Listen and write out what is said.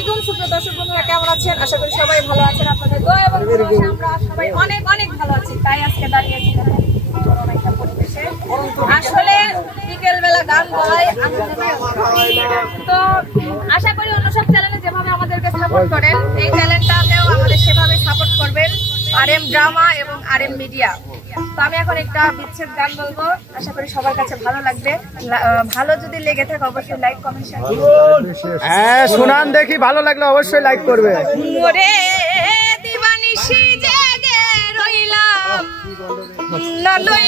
আলাইকুম সুপ্রিয় দর্শক বন্ধুরা, কেমন আছেন? আশা করি সবাই ভালো আছেন। আপনাদের দোয়া এবং ভালোবাসায় আমরা সবাই অনেক অনেক ভালো আছি। তাই আজকে দাঁড়িয়েছি একটা পরিবেশে। আসলে বিকেল বেলা গান গাই তো আশা করি অন্য সব চ্যানেলে যেভাবে আমাদেরকে সাপোর্ট করেন, এই চ্যানেলটাতেও আমাদের সেভাবে সাপোর্ট করবেন। RM ড্রামা এবং RM মিডিয়া। তো আমি এখন একটা বিচ্ছেদ গান বলবো, আশা করি সবার কাছে ভালো লাগবে। ভালো যদি লেগে থাকে অবশ্যই লাইক কমেন্ট শেয়ার করবেন। হ্যাঁ শুনান দেখি, ভালো লাগলে অবশ্যই লাইক করবে। ওরে দিবানিশি জেগে রইলাম না লই